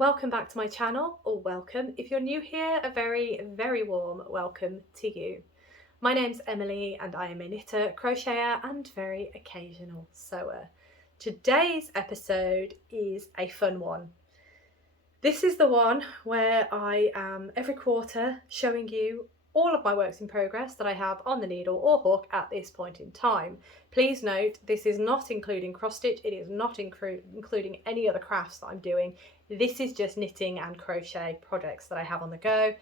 welcome back to my channel, or welcome. If you're new here, a very, very warm welcome to you. My name's Emily and I am a knitter, crocheter and very occasional sewer. Today's episode is a fun one. This is the one where I am every quarter showing you all of my works in progress that I have on the needle or hook at this point in time. Please note, this is not including cross stitch, it is not including any other crafts that I'm doing. This is just knitting and crochet projects that I have on the go.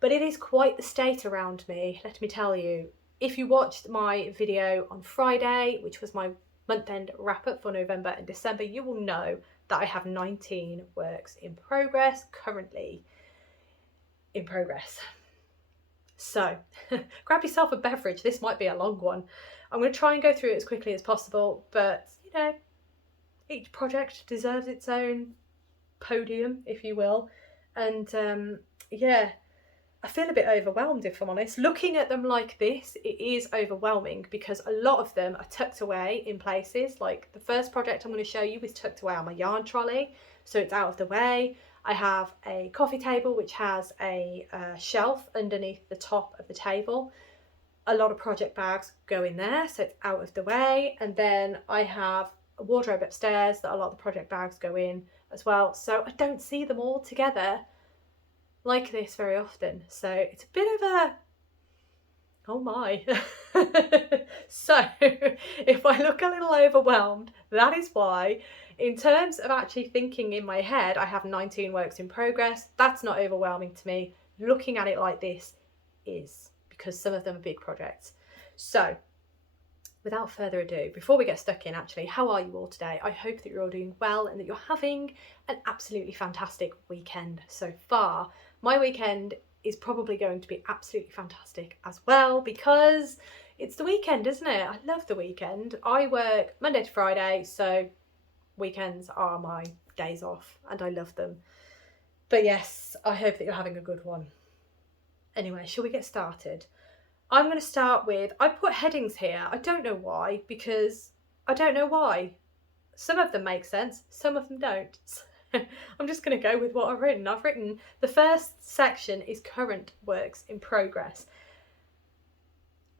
But it is quite the state around me, let me tell you. If you watched my video on Friday, which was my month-end wrap-up for November and December, you will know that I have 19 works in progress, currently in progress. So, grab yourself a beverage, this might be a long one. I'm going to try and go through it as quickly as possible, but, you know, each project deserves its own podium, if you will. And, yeah, I feel a bit overwhelmed, if I'm honest. Looking at them like this, it is overwhelming because a lot of them are tucked away in places. Like the first project I'm going to show you is tucked away on my yarn trolley, so it's out of the way. I have a coffee table which has a shelf underneath the top of the table. A lot of project bags go in there, so it's out of the way. And then I have a wardrobe upstairs that a lot of the project bags go in as well. So I don't see them all together like this very often. So it's a bit of a, oh my. So if I look a little overwhelmed, that is why. In terms of actually thinking in my head, I have 19 works in progress. That's not overwhelming to me. Looking at it like this is, because some of them are big projects. So without further ado, before we get stuck in, actually, how are you all today? I hope that you're all doing well and that you're having an absolutely fantastic weekend so far. My weekend is probably going to be absolutely fantastic as well because it's the weekend, isn't it? I love the weekend. I work Monday to Friday, so weekends are my days off and I love them. But yes, I hope that you're having a good one. Anyway, shall we get started? I'm going to start with, I put headings here. I don't know why, because I don't know why. Some of them make sense, some of them don't. I'm just going to go with what I've written. I've written the first section is current works in progress.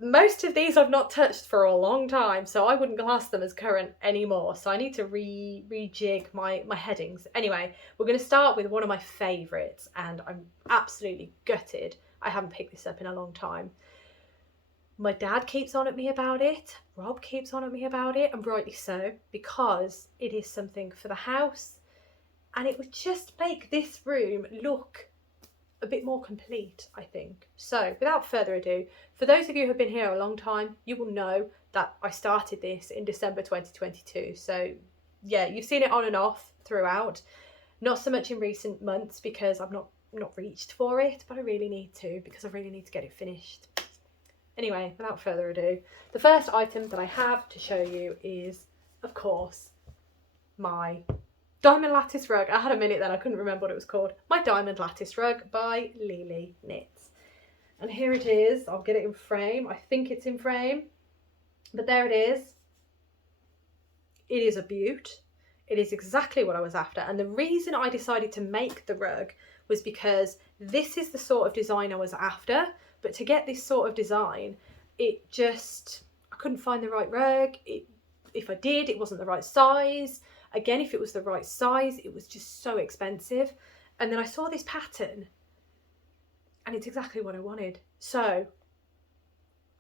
Most of these I've not touched for a long time, so I wouldn't class them as current anymore. So I need to rejig my headings. Anyway, we're going to start with one of my favourites, and I'm absolutely gutted I haven't picked this up in a long time. My dad keeps on at me about it, Rob keeps on at me about it, and rightly so, because it is something for the house, and it would just make this room look a bit more complete, I think. So without further ado, for those of you who have been here a long time, you will know that I started this in December 2022. So yeah, you've seen it on and off throughout. Not so much in recent months because I've not reached for it, but I really need to because I really need to get it finished. Anyway, without further ado, the first item that I have to show you is, of course, my Diamond Lattice Rug. I had a minute then, I couldn't remember what it was called. My Diamond Lattice Rug by Lily Knits. And here it is. I'll get it in frame. I think it's in frame. But there it is. It is a beaut. It is exactly what I was after. And the reason I decided to make the rug was because this is the sort of design I was after. But to get this sort of design, I couldn't find the right rug. If I did, it wasn't the right size. Again, if it was the right size, it was just so expensive. And then I saw this pattern and it's exactly what I wanted. So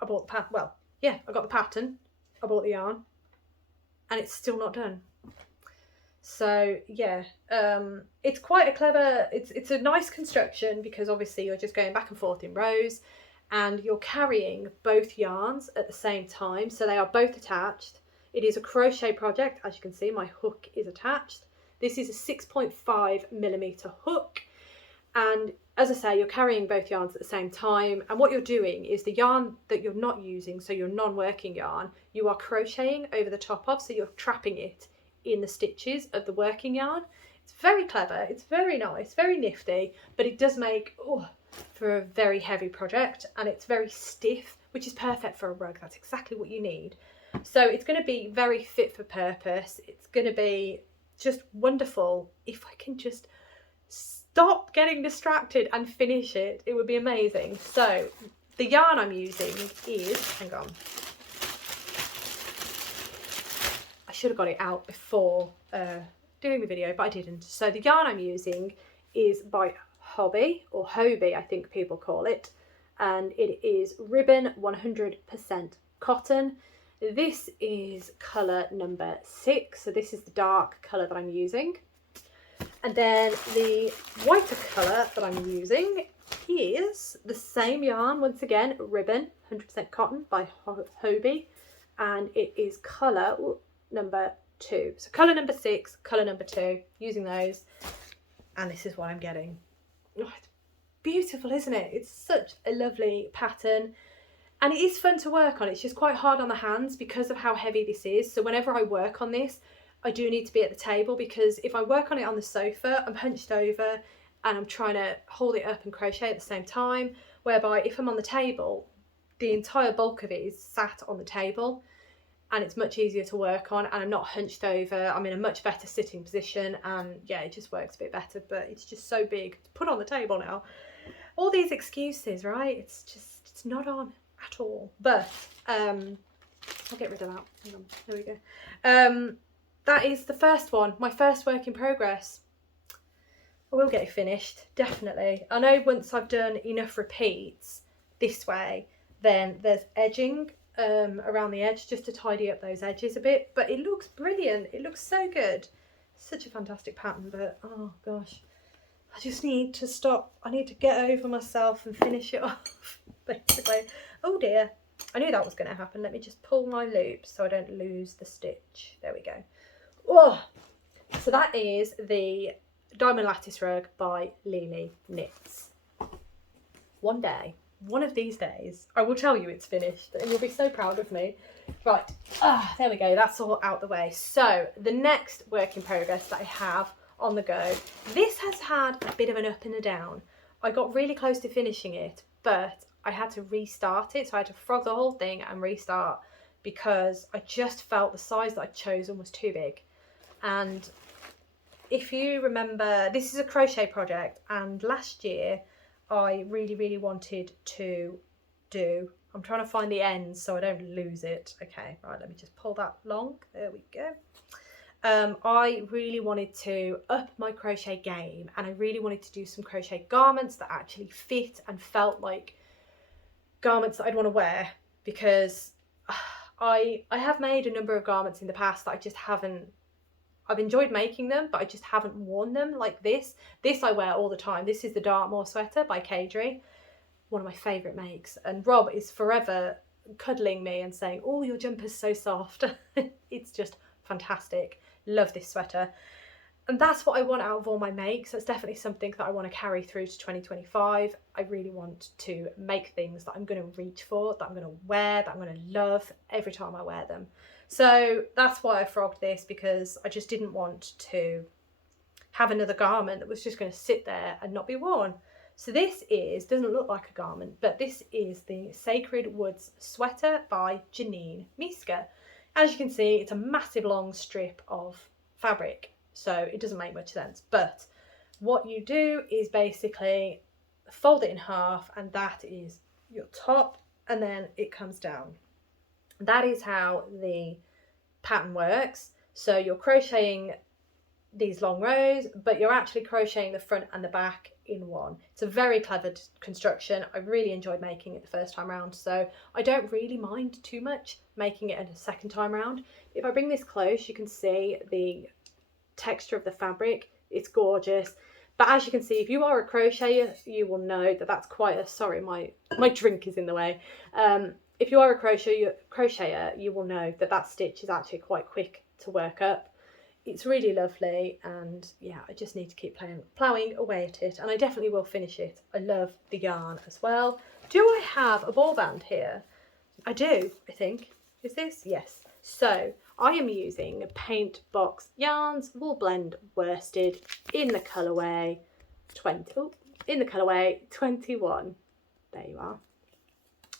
I bought the pattern. Well, yeah, I got the pattern. I bought the yarn and it's still not done. So yeah, it's quite a clever, it's a nice construction because obviously you're just going back and forth in rows and you're carrying both yarns at the same time. So they are both attached. It is a crochet project. As you can see, my hook is attached. This is a 6.5mm hook. And as I say, you're carrying both yarns at the same time. And what you're doing is the yarn that you're not using, so your non-working yarn, you are crocheting over the top of, so you're trapping it in the stitches of the working yarn. It's very clever, it's very nice, very nifty, but it does make for a very heavy project, and it's very stiff, which is perfect for a rug. That's exactly what you need. So it's going to be very fit for purpose. It's going to be just wonderful if I can just stop getting distracted and finish it. It would be amazing. So the yarn I'm using is, hang on, I should have got it out before doing the video, but I didn't. So the yarn I'm using is by Hobby, or Hobie I think people call it, and it is ribbon 100% cotton. This is colour number 6, so this is the dark colour that I'm using. And then the whiter colour that I'm using is the same yarn, once again, ribbon 100% cotton by Hobie, and it is colour number 2. So colour number 6, colour number 2, using those, and this is what I'm getting. Oh, it's beautiful, isn't it? It's such a lovely pattern, and it is fun to work on. It's just quite hard on the hands because of how heavy this is. So whenever I work on this, I do need to be at the table, because if I work on it on the sofa, I'm hunched over and I'm trying to hold it up and crochet at the same time, whereby if I'm on the table, the entire bulk of it is sat on the table, and it's much easier to work on, and I'm not hunched over. I'm in a much better sitting position, and yeah, it just works a bit better, but it's just so big to put on the table now. All these excuses, right? It's not on at all. But I'll get rid of that. Hang on, there we go. That is the first one, my first work in progress. I will get it finished, definitely. I know once I've done enough repeats this way, then there's edging around the edge just to tidy up those edges a bit, but it looks brilliant. It looks so good. Such a fantastic pattern, but oh gosh, I just need to stop. I need to get over myself and finish it off, basically. Oh dear, I knew that was going to happen. Let me just pull my loop so I don't lose the stitch. There we go. Oh, so that is the Diamond Lattice Rug by Lily Knits. One day, one of these days, I will tell you it's finished and you'll be so proud of me. Right, there we go, that's all out the way. So the next work in progress that I have on the go, this has had a bit of an up and a down. I got really close to finishing it, but I had to restart it, so I had to frog the whole thing and restart, because I just felt the size that I'd chosen was too big. And if you remember, this is a crochet project, and last year I really wanted to do, I'm trying to find the ends so I don't lose it. Okay, right, let me just pull that long. There we go. I really wanted to up my crochet game, and I really wanted to do some crochet garments that actually fit and felt like garments that I'd want to wear, because I have made a number of garments in the past that I just haven't, I've enjoyed making them, but I just haven't worn them like this. This I wear all the time. This is the Dartmoor sweater by Kadri, one of my favourite makes. And Rob is forever cuddling me and saying, oh, your jumper's so soft. It's just fantastic. Love this sweater. And that's what I want out of all my makes. That's definitely something that I want to carry through to 2025. I really want to make things that I'm going to reach for, that I'm going to wear, that I'm going to love every time I wear them. So that's why I frogged this, because I just didn't want to have another garment that was just going to sit there and not be worn. So this is, doesn't look like a garment, but this is the Sacred Woods sweater by Janine Miska. As you can see, it's a massive long strip of fabric, so it doesn't make much sense. But what you do is basically fold it in half, and that is your top, and then it comes down. That is how the pattern works. So you're crocheting these long rows, but you're actually crocheting the front and the back in one. It's a very clever construction. I really enjoyed making it the first time around, so I don't really mind too much making it a second time round. If I bring this close, you can see the texture of the fabric. It's gorgeous. But as you can see, if you are a crocheter, you will know that that's quite a, sorry, my drink is in the way. If you are a crocheter, you will know that that stitch is actually quite quick to work up. It's really lovely, and yeah, I just need to keep ploughing away at it, and I definitely will finish it. I love the yarn as well. Do I have a ball band here? I do, I think. Is this? Yes. So I am using Paint Box Yarns Wool Blend Worsted in the colourway 21. There you are.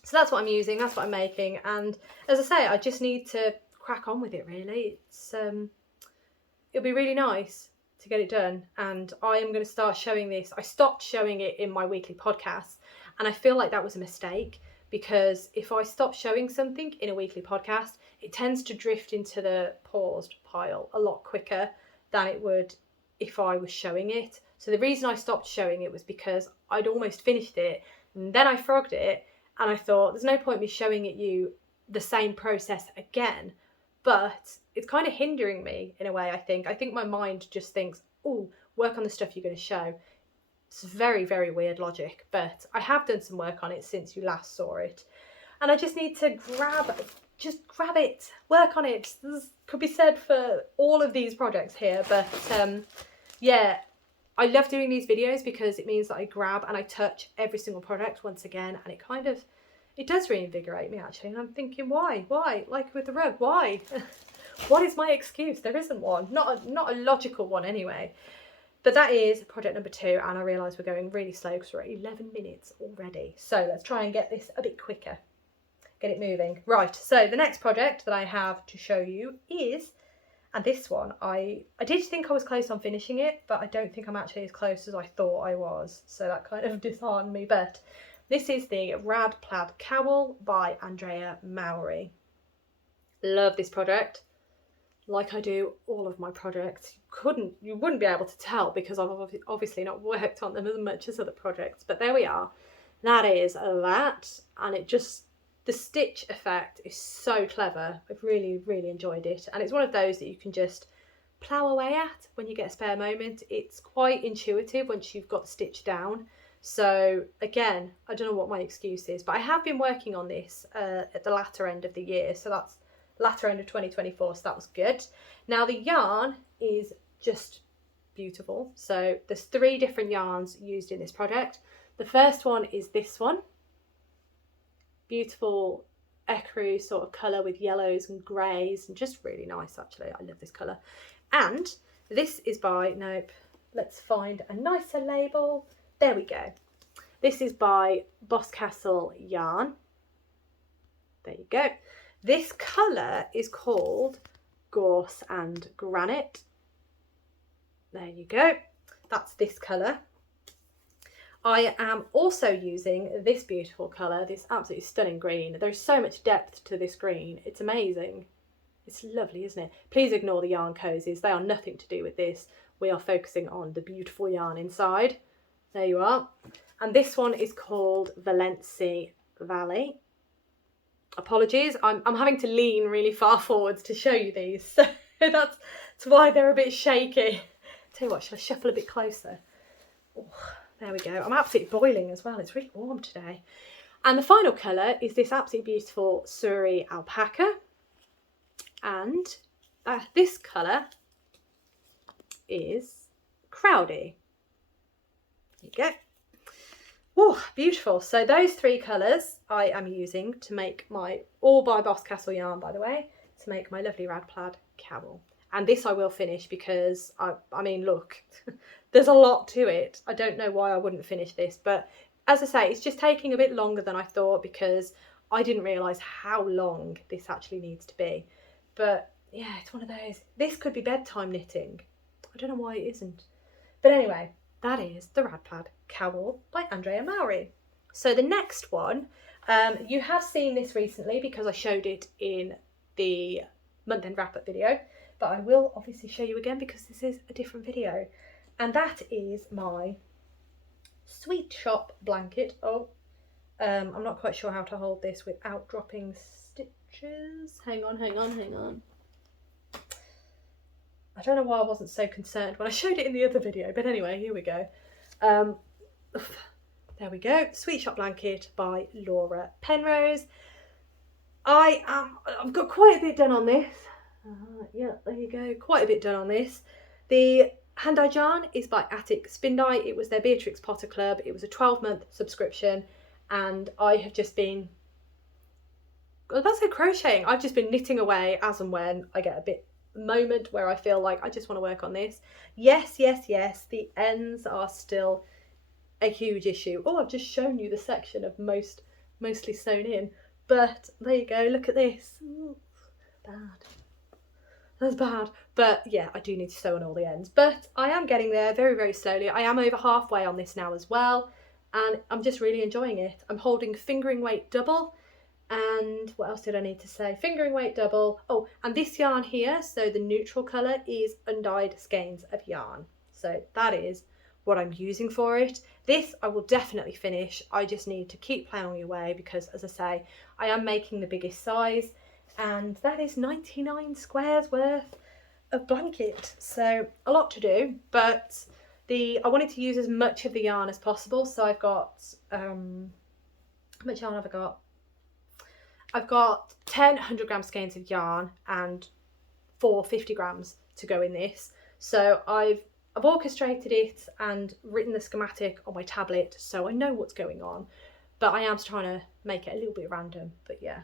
So that's what I'm using, that's what I'm making, and as I say, I just need to crack on with it really. It's it'll be really nice to get it done, and I am going to start showing this. I stopped showing it in my weekly podcast, and I feel like that was a mistake, because if I stop showing something in a weekly podcast, it tends to drift into the paused pile a lot quicker than it would if I was showing it. So the reason I stopped showing it was because I'd almost finished it, and then I frogged it, and I thought there's no point me showing it you the same process again. But it's kind of hindering me in a way, I think. I think my mind just thinks, oh, work on the stuff you're going to show. It's very, very weird logic, but I have done some work on it since you last saw it. And I just need to grab it, work on it. This could be said for all of these projects here, but yeah, I love doing these videos because it means that I grab and I touch every single project once again, and it does reinvigorate me actually. And I'm thinking, why? Like with the rug, why? What is my excuse? There isn't one, not a logical one anyway. But that is project number 2, and I realise we're going really slow because we're at 11 minutes already. So let's try and get this a bit quicker, get it moving. Right, so the next project that I have to show you is, and this one, I did think I was close on finishing it, but I don't think I'm actually as close as I thought I was. So that kind of disheartened me. But this is the Rad Plaid Cowl by Andrea Mowry. Love this project. Like I do all of my projects. You wouldn't be able to tell because I've obviously not worked on them as much as other projects, but there we are. That is that, and the stitch effect is so clever. I've really, really enjoyed it, and it's one of those that you can just plough away at when you get a spare moment. It's quite intuitive once you've got the stitch down. So again, I don't know what my excuse is, but I have been working on this at the latter end of the year, so that's latter end of 2024, so that was good. Now the yarn is just beautiful. So there's 3 different yarns used in this project. The first one is this one. Beautiful ecru sort of colour with yellows and greys, and just really nice actually. I love this colour. And this is by, nope, let's find a nicer label. There we go. This is by Boscastle Yarn. There you go. This colour is called Gorse and Granite. There you go. That's this colour. I am also using this beautiful colour, this absolutely stunning green. There's so much depth to this green. It's amazing. It's lovely, isn't it? Please ignore the yarn cozies. They are nothing to do with this. We are focusing on the beautiful yarn inside. There you are. And this one is called Valency Valley. Apologies, I'm having to lean really far forwards to show you these, so that's why they're a bit shaky. Tell you what, shall I shuffle a bit closer? Oh, there we go. I'm absolutely boiling as well. It's really warm today. And the final colour is this absolutely beautiful Surrey Alpaca, and this colour is Crowdy. There you go. Oh, beautiful. So those 3 colours I am using to make my, all by Boscastle yarn by the way, to make my lovely Rad Plaid Cowl. And this I will finish because, I mean, look, there's a lot to it. I don't know why I wouldn't finish this, but as I say, it's just taking a bit longer than I thought because I didn't realise how long this actually needs to be. But yeah, it's one of those, this could be bedtime knitting. I don't know why it isn't. But anyway, that is the Rad Plaid Cowl by Andrea Mowry. So the next one, you have seen this recently because I showed it in the month-end wrap-up video, but I will obviously show you again because this is a different video. And that is my Sweet Shop blanket. Oh, I'm not quite sure how to hold this without dropping stitches. Hang on. I don't know why I wasn't so concerned when I showed it in the other video, but anyway, here we go. There we go. Sweet Shop blanket by Laura Penrose. I've got quite a bit done on this. Yeah, there you go. Quite a bit done on this. The hand-dyed yarn is by Attic Spin Dye. It was their Beatrix Potter Club. It was a 12-month subscription, and I have just been, well, that's a crocheting. I've just been knitting away as and when I get a bit moment where I feel like I just want to work on this. Yes, the ends are still a huge issue. Oh, I've just shown you the section of mostly sewn in, but there you go, look at this. Ooh, bad. That's bad. But yeah, I do need to sew on all the ends. But I am getting there very, very slowly. I am over halfway on this now as well. And I'm just really enjoying it. I'm holding fingering weight double. And what else did I need to say? Fingering weight double. Oh, and this yarn here, so the neutral colour, is undyed skeins of yarn. So that is what I'm using for it. This I will definitely finish. I just need to keep plowing away because, as I say, I am making the biggest size, and that is 99 squares worth of blanket. So a lot to do, but I wanted to use as much of the yarn as possible. So I've got, how much yarn have I got? I've got 10 100-gram skeins of yarn and 4 50 grams to go in this. So I've orchestrated it and written the schematic on my tablet, so I know what's going on, but I am trying to make it a little bit random. But yeah,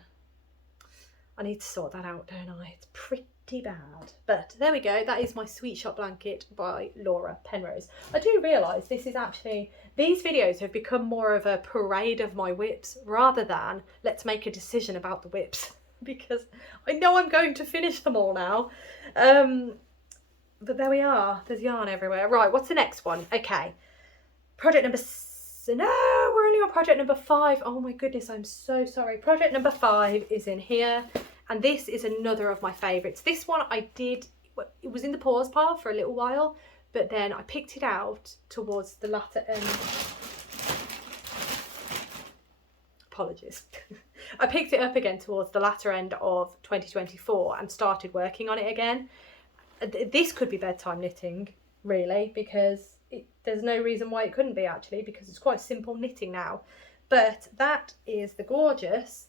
I need to sort that out, don't I? It's pretty bad. But there we go. That is my Sweet Shop blanket by Laura Penrose. I do realise this is actually, these videos have become more of a parade of my WIPs rather than let's make a decision about the WIPs, because I know I'm going to finish them all now. But there we are. There's yarn everywhere. Right, what's the next one? Okay. Project number... No, we're only on project number 5. Oh my goodness, I'm so sorry. Project number 5 is in here. And this is another of my favourites. This one I did... It was in the pause pile for a little while, but then I picked it out towards the latter end. Apologies. I picked it up again towards the latter end of 2024 and started working on it again. This could be bedtime knitting, really, because there's no reason why it couldn't be, actually, because it's quite simple knitting now. But that is the gorgeous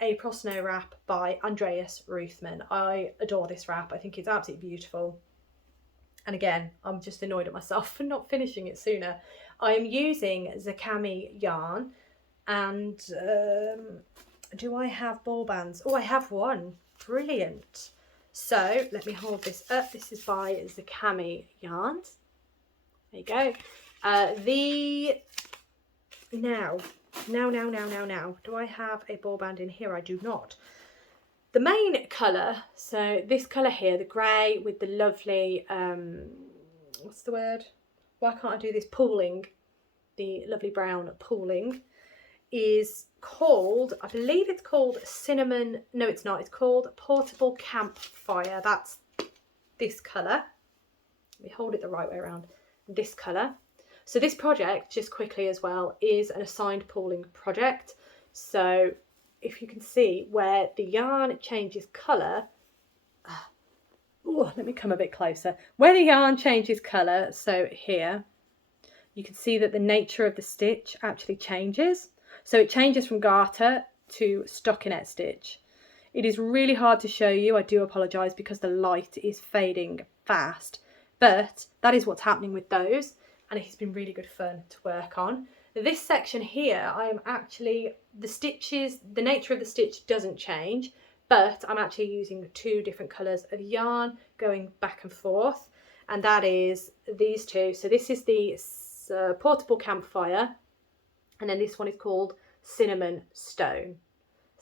April Snow wrap by Andreas Ruthman. I adore this wrap. I think it's absolutely beautiful. And again, I'm just annoyed at myself for not finishing it sooner. I am using Zakami yarn, and do I have ball bands? Oh, I have one. Brilliant. So let me hold this up. This is by Zakami yarns. There you go. Now. Do I have a ball band in here? I do not. The main colour, so this colour here, the grey with the lovely, what's the word? Why can't I do this? Pooling. The lovely brown pooling is called, I believe it's called Cinnamon. No, it's not. It's called Portable Campfire. That's this colour. Let me hold it the right way around. This colour. So this project, just quickly as well, is an assigned pooling project. So if you can see where the yarn changes colour, let me come a bit closer. Where the yarn changes colour, so here, you can see that the nature of the stitch actually changes. So it changes from garter to stockinette stitch. It is really hard to show you. I do apologise because the light is fading fast, but that is what's happening with those. And it's been really good fun to work on. This section here, I am actually, the nature of the stitch doesn't change, but I'm actually using 2 different colours of yarn going back and forth. And that is these 2. So this is the Portable Campfire, and then this one is called Cinnamon Stone.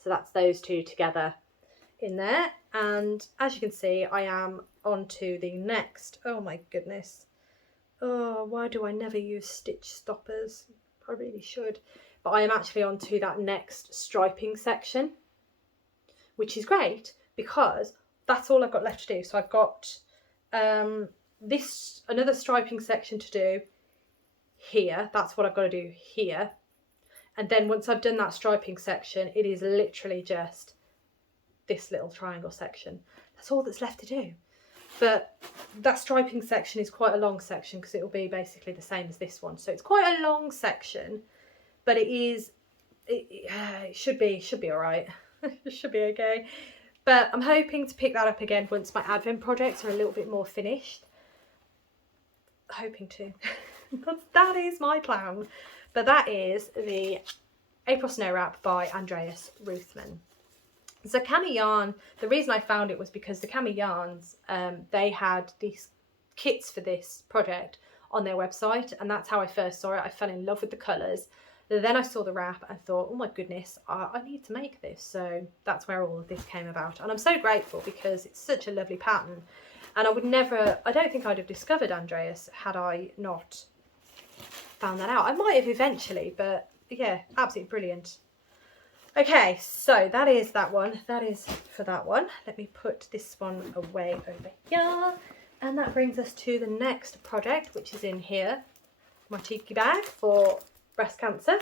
So that's those 2 together in there. And as you can see, I am on to the next. Oh my goodness. Oh, why do I never use stitch stoppers? I really should. But I am actually on to that next striping section, which is great because that's all I've got left to do. So I've got another striping section to do here. That's what I've got to do here. And then once I've done that striping section, it is literally just this little triangle section. That's all that's left to do. But that striping section is quite a long section because it will be basically the same as this one. So it's quite a long section, but it should be all right. It should be okay. But I'm hoping to pick that up again once my Advent projects are a little bit more finished. Hoping to. That is my plan. But that is the April Snow Wrap by Andreas Ruthman. Zakami yarn, the reason I found it was because Zakami yarns, they had these kits for this project on their website, and that's how I first saw it. I fell in love with the colours. Then I saw the wrap and thought, oh my goodness, I need to make this. So that's where all of this came about. And I'm so grateful because it's such a lovely pattern. And I don't think I'd have discovered Andreas had I not found that out. I might have eventually, but yeah, absolutely brilliant. Okay, so that is that one. That is for that one. Let me put this one away over here. And that brings us to the next project, which is in here. My cheeky bag for breast cancer.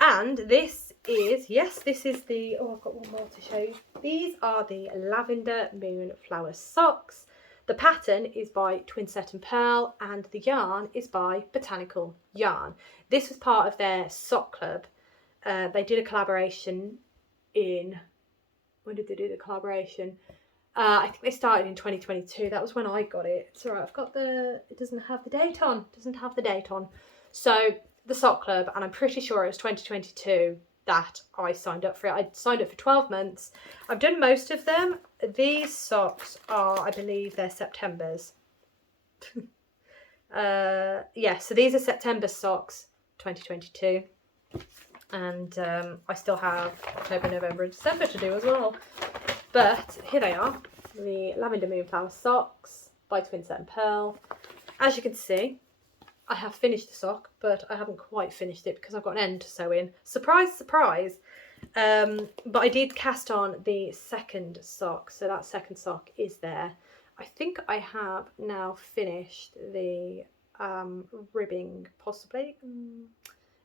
And this is, yes, this is the, oh, I've got one more to show you. These are the Lavender Moonflower socks. The pattern is by Twin Set and Pearl, and the yarn is by Botanical Yarn. This was part of their sock club. They did a collaboration in, when did they do the collaboration? I think they started in 2022. That was when I got it. It's all right. I've got it doesn't have the date on. Doesn't have the date on. So the sock club, and I'm pretty sure it was 2022 that I signed up for it. I signed up for 12 months. I've done most of them. These socks are, I believe, they're September's. Yeah, so these are September socks, 2022. And I still have October, November and December to do as well. But here they are, the Lavender Moonflower socks by Twin Set and Pearl. As you can see, I have finished the sock, but I haven't quite finished it because I've got an end to sew in. Surprise, surprise. But I did cast on the second sock, so that second sock is there. I think I have now finished the ribbing, possibly.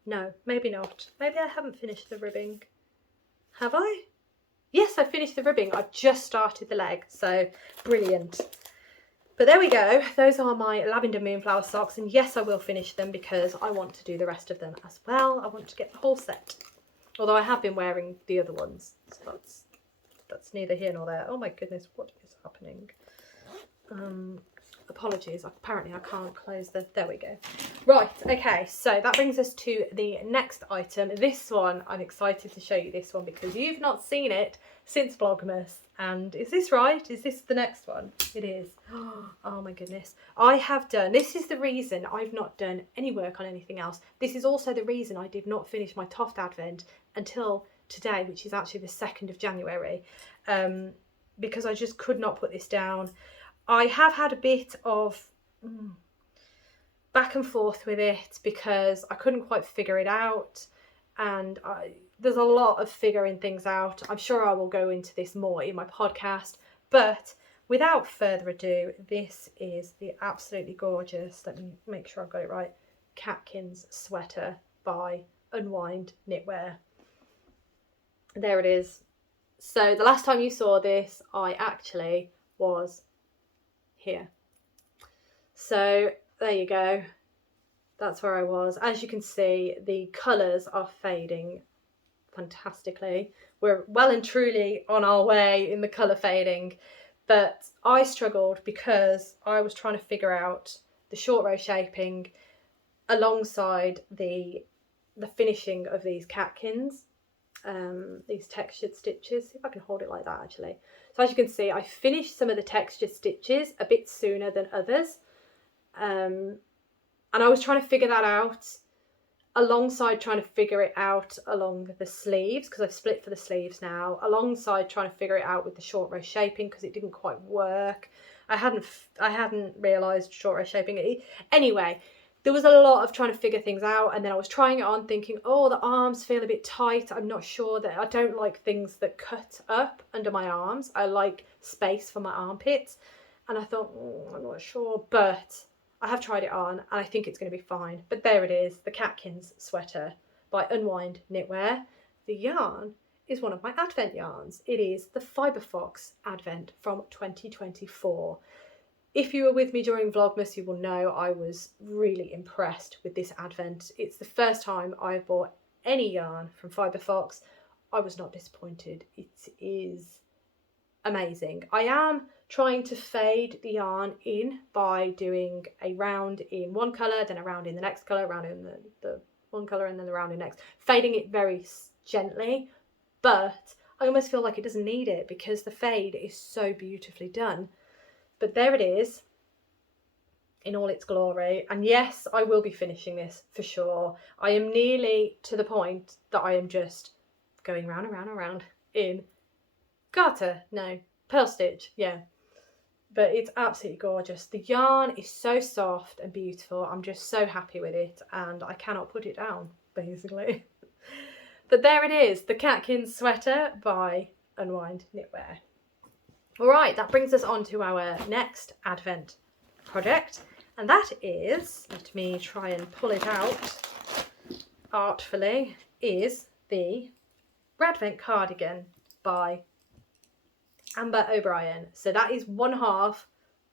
No, maybe not. Maybe I haven't finished the ribbing. Have I? Yes, I finished the ribbing. I've just started the leg, so brilliant. But there we go. Those are my Lavender Moonflower socks, and yes, I will finish them because I want to do the rest of them as well. I want to get the whole set. Although I have been wearing the other ones, so that's neither here nor there. Oh my goodness, what is happening? Apologies, apparently I can't close there we go. Right, okay, so that brings us to the next item. This one, I'm excited to show you this one because you've not seen it since Vlogmas. And is this right? Is this the next one? It is. Oh my goodness. This is the reason I've not done any work on anything else. This is also the reason I did not finish my Toft Advent until today, which is actually the 2nd of January, because I just could not put this down. I have had a bit of back and forth with it because I couldn't quite figure it out, and there's a lot of figuring things out. I'm sure I will go into this more in my podcast, but without further ado, this is the absolutely gorgeous, let me make sure I've got it right, Catkins Sweater by Unwind Knitwear. There it is. So the last time you saw this, I actually was here. So there you go. That's where I was. As you can see, the colours are fading fantastically. We're well and truly on our way in the colour fading, but I struggled because I was trying to figure out the short row shaping alongside the finishing of these catkins, these textured stitches. See if I can hold it like that actually. So as you can see, I finished some of the textured stitches a bit sooner than others, and I was trying to figure that out alongside trying to figure it out along the sleeves, because I've split for the sleeves now, alongside trying to figure it out with the short row shaping because it didn't quite work. I hadn't realised short row shaping. Anyway, there was a lot of trying to figure things out, and then I was trying it on thinking, oh, the arms feel a bit tight. I'm not sure that I don't like things that cut up under my arms. I like space for my armpits, and I thought, I'm not sure, but I have tried it on and I think it's going to be fine. But there it is, the Catkins Sweater by Unwind Knitwear. The yarn is one of my Advent yarns. It is the Fibre Fox Advent from 2024. If you were with me during Vlogmas, you will know I was really impressed with this Advent. It's the first time I've bought any yarn from Fibre Fox. I was not disappointed. It is amazing. I am trying to fade the yarn in by doing a round in one colour, then a round in the next colour, round in the one colour, and then the round in next. Fading it very gently, but I almost feel like it doesn't need it because the fade is so beautifully done. But there it is. in all its glory. And yes, I will be finishing this for sure. I am nearly to the point that I am just going round and round and round in garter, no, pearl stitch, yeah. But it's absolutely gorgeous. The yarn is so soft and beautiful. I'm just so happy with it, and I cannot put it down, basically. But there it is, the Catkins Sweater by Unwind Knitwear. All right, that brings us on to our next Advent project, and that is, let me try and pull it out artfully, is the Radvent Cardigan by Amber O'Brien. So that is one half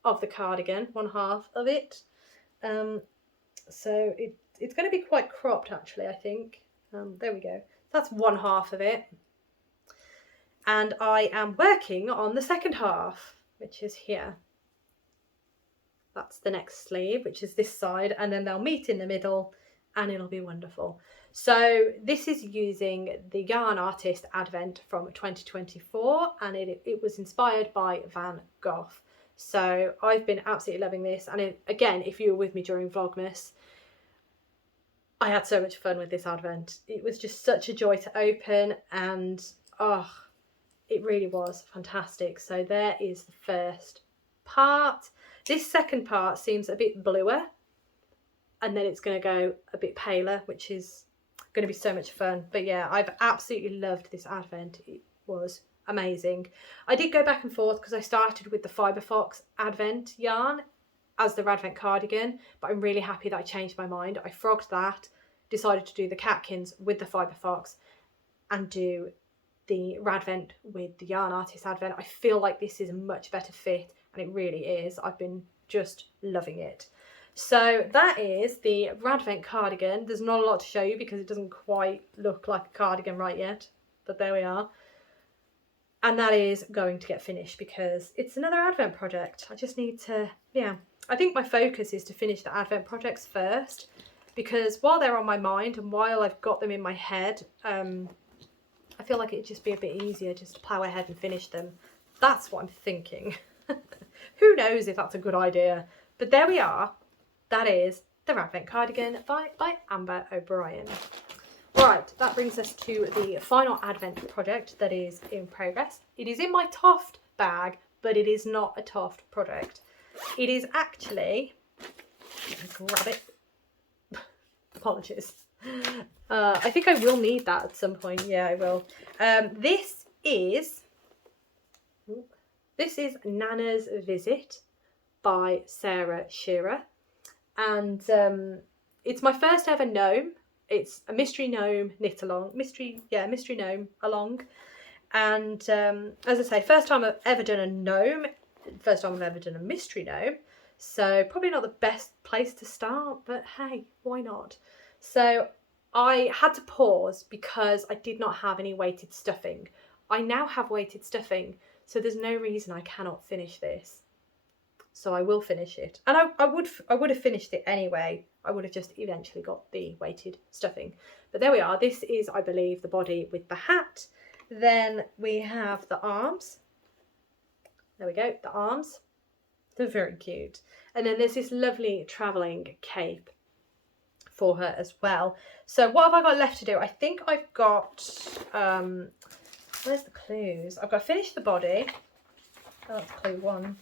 of the cardigan, one half of it. So it's going to be quite cropped actually, I think. There we go. That's one half of it. And I am working on the second half, which is here. That's the next sleeve, which is this side, and then they'll meet in the middle and it'll be wonderful. So this is using the Yarn Artist Advent from 2024, and it was inspired by Van Gogh. So I've been absolutely loving this, and again, if you were with me during Vlogmas, I had so much fun with this Advent. It was just such a joy to open, and oh, it really was fantastic. So there is the first part. This second part seems a bit bluer, and then it's going to go a bit paler, which is going to be so much fun. But yeah, I've absolutely loved this Advent. It was amazing. I did go back and forth because I started with the Fibre Fox Advent yarn as the Radvent Cardigan, but I'm really happy that I changed my mind. I frogged that, decided to do the Catkins with the Fibre Fox and do the Radvent with the Yarn Artist Advent. I feel like this is a much better fit, and it really is. I've been just loving it. So that is the Radvent Cardigan. There's not a lot to show you because it doesn't quite look like a cardigan right yet, but there we are. And that is going to get finished because it's another Advent project. I just need to, yeah, I think my focus is to finish the Advent projects first, because while they're on my mind and while I've got them in my head, I feel like it'd just be a bit easier just to plough ahead and finish them. That's what I'm thinking. Who knows if that's a good idea, but there we are. That is the Radvent Cardigan by Amber O'Brien. Right, that brings us to the final Advent project that is in progress. It is in my Toft bag, but it is not a Toft project. It is actually, let me grab it. Apologies. I think I will need that at some point. Yeah, I will. This is Gnanas Visit by Sarah Shearer. And it's my first ever gnome. It's a mystery gnome knit along. Mystery gnome along. And as I say, first time I've ever done a gnome. First time I've ever done a mystery gnome. So probably not the best place to start, but hey, why not? So I had to pause because I did not have any weighted stuffing. I now have weighted stuffing, so there's no reason I cannot finish this. So I will finish it, and I would have finished it anyway. I would have just eventually got the weighted stuffing. But there we are. This is, I believe, the body with the hat. Then we have the arms. There we go, the arms. They're very cute. And then there's this lovely travelling cape for her as well. So what have I got left to do? I think I've got, where's the clues? I've got to finish the body. Oh, that's clue 1.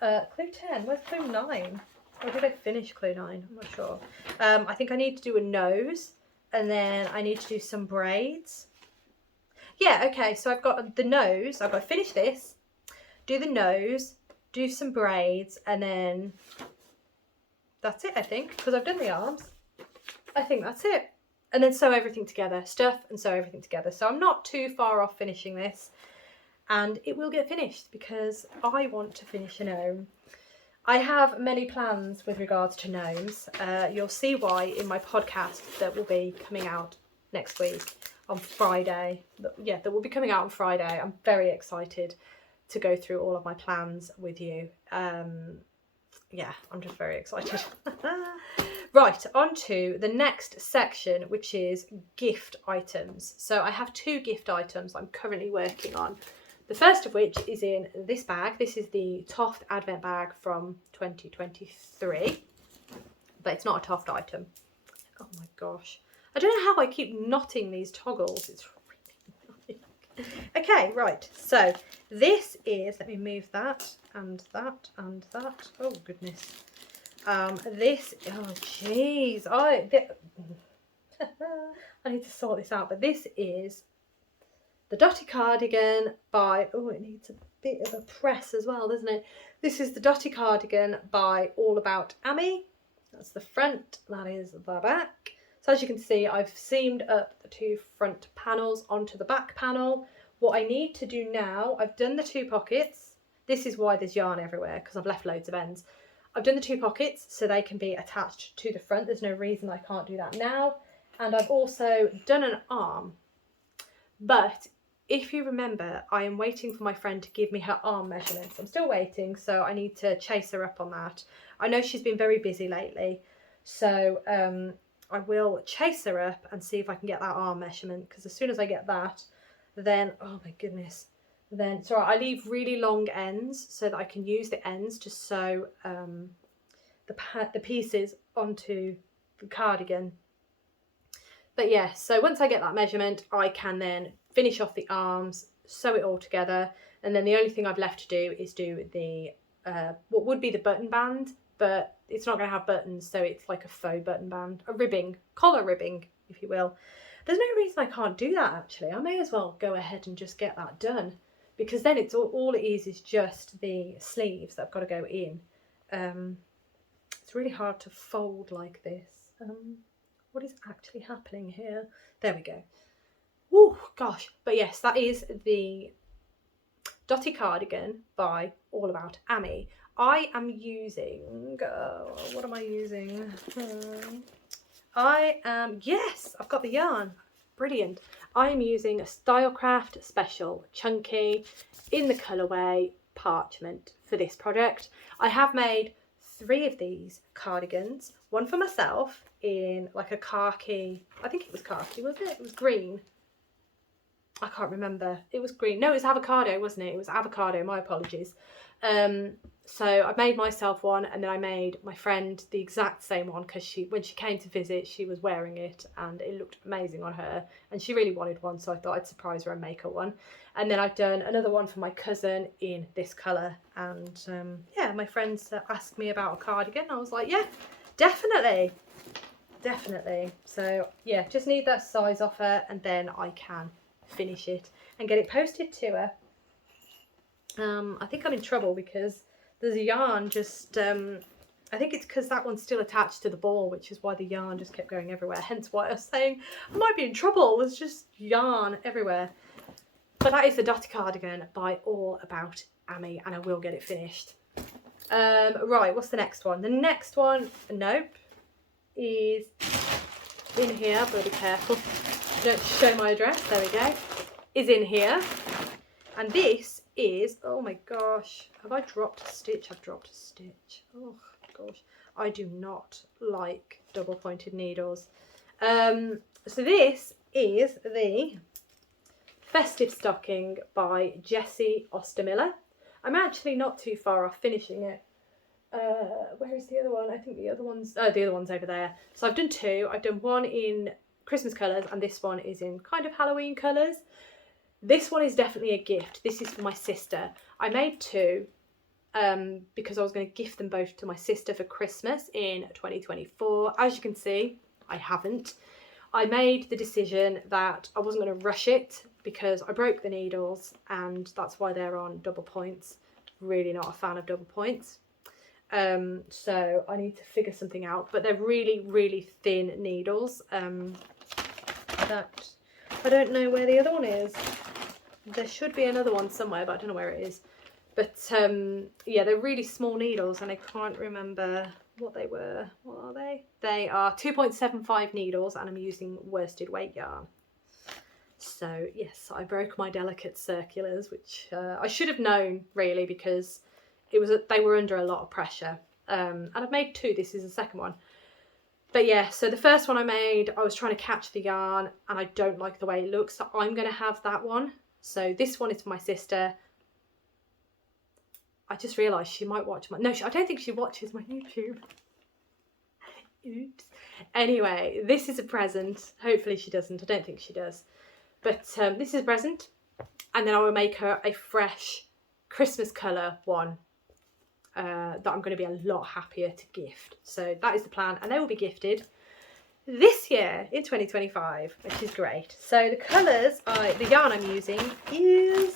Clue 10, where's clue 9? Or did I finish clue 9? I'm not sure. I think I need to do a nose, and then I need to do some braids. Yeah, okay, so I've got the nose. I've got to finish this, do the nose, do some braids, and then that's it, I think, because I've done the arms. I think that's it. And then sew everything together, stuff and sew everything together. So I'm not too far off finishing this. And it will get finished because I want to finish a gnome. I have many plans with regards to gnomes. You'll see why in my podcast that will be coming out next week on Friday. Yeah, that will be coming out on Friday. I'm very excited to go through all of my plans with you. Yeah, I'm just very excited. Right, on to the next section, which is gift items. So I have 2 gift items I'm currently working on. The first of which is in this bag. This is the Toft Advent bag from 2023, but it's not a Toft item. Oh my gosh. I don't know how I keep knotting these toggles. It's really annoying. Okay, right. So this is, let me move that and that and that. Oh goodness. This, oh jeez. I need to sort this out, but this is the Dotty Cardigan by, oh, it needs a bit of a press as well, doesn't it? This is the Dotty Cardigan by All About Amy. That's the front, that is the back. So as you can see, I've seamed up the two front panels onto the back panel. What I need to do now, I've done the two pockets. This is why there's yarn everywhere, because I've left loads of ends. I've done the two pockets so they can be attached to the front. There's no reason I can't do that now. And I've also done an arm. But if you remember, I am waiting for my friend to give me her arm measurements. I'm still waiting, so I need to chase her up on that. I know she's been very busy lately, so I will chase her up and see if I can get that arm measurement, because as soon as I get that, then, oh my goodness, then, so I leave really long ends so that I can use the ends to sew the pieces onto the cardigan. But yeah, so once I get that measurement, I can then finish off the arms, sew it all together, and then the only thing I've left to do is do the what would be the button band, but it's not going to have buttons, so it's like a faux button band, a ribbing, collar ribbing, if you will. There's no reason I can't do that, actually. I may as well go ahead and just get that done, because then it's all it is just the sleeves that have got to go in. It's really hard to fold like this. What is actually happening here? There we go. Oh gosh. But yes, that is the Dotty Cardigan by All About Amy. I am using, what am I using? Yes, I've got the yarn. Brilliant. I am using a Stylecraft Special Chunky in the colourway Parchment for this project. I have made 3 of these cardigans, one for myself in like a khaki, I think it was khaki, wasn't it? It was green. I can't remember. It was green. No, it was avocado, wasn't it? It was avocado, my apologies. So I made myself one, and then I made my friend the exact same one, because when she came to visit, she was wearing it and it looked amazing on her, and she really wanted one, so I thought I'd surprise her and make her one. And then I've done another one for my cousin in this colour, and yeah, my friends asked me about a cardigan. I was like, yeah, definitely. So yeah, just need that size off her, and then I can finish it and get it posted to her. I think I'm in trouble because there's a yarn just, I think it's because that one's still attached to the ball, which is why the yarn just kept going everywhere. Hence why I was saying I might be in trouble. There's just yarn everywhere. But that is the Dotty Cardigan by All About Amy, and I will get it finished. Right, what's the next one? The next one, nope, is in here. I've got to be careful. Don't show my address. There we go. Is in here. And this is, oh my gosh, have I dropped a stitch? I've dropped a stitch. Oh gosh, I do not like double pointed needles. So this is the Festive Stocking by Jessie Ostermiller. I'm actually not too far off finishing it. Where is the other one? I think the other one's over there. So I've done 2. I've done one in Christmas colours, and this one is in kind of Halloween colours. This one is definitely a gift. This is for my sister. I made 2 because I was going to gift them both to my sister for Christmas in 2024. As you can see, I haven't. I made the decision that I wasn't going to rush it because I broke the needles, and that's why they're on double points. Really not a fan of double points. So I need to figure something out, but they're really, really thin needles. That I don't know where the other one is. There should be another one somewhere, but I don't know where it is. But yeah, they're really small needles, and I can't remember what they were. What are they? They are 2.75 needles, and I'm using worsted weight yarn. So yes, I broke my delicate circulars, which I should have known really, because they were under a lot of pressure. And I've made 2. This is the second one. But yeah, so the first one I made, I was trying to catch the yarn, and I don't like the way it looks, so I'm going to have that one. So this one is for my sister. I just realised she might watch my... No, I don't think she watches my YouTube. Oops. Anyway, this is a present. Hopefully she doesn't. I don't think she does. But this is a present. And then I will make her a fresh Christmas colour one that I'm going to be a lot happier to gift. So that is the plan. And they will be gifted this year in 2025, which is great. So the colours, the yarn I'm using is...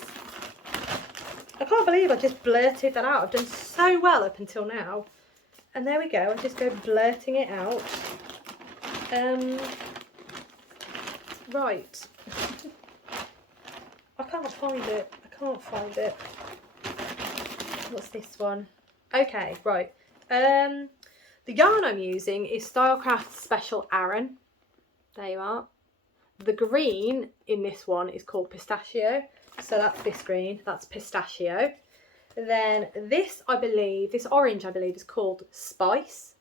I can't believe I just blurted that out. I've done so well up until now. And there we go. I'll just go blurting it out. Right. I can't find it. I can't find it. What's this one? Okay, right. The yarn I'm using is Stylecraft Special Aran. There you are. The green in this one is called Pistachio. So that's this green. That's Pistachio. Then this, I believe, this orange, I believe, is called Spice.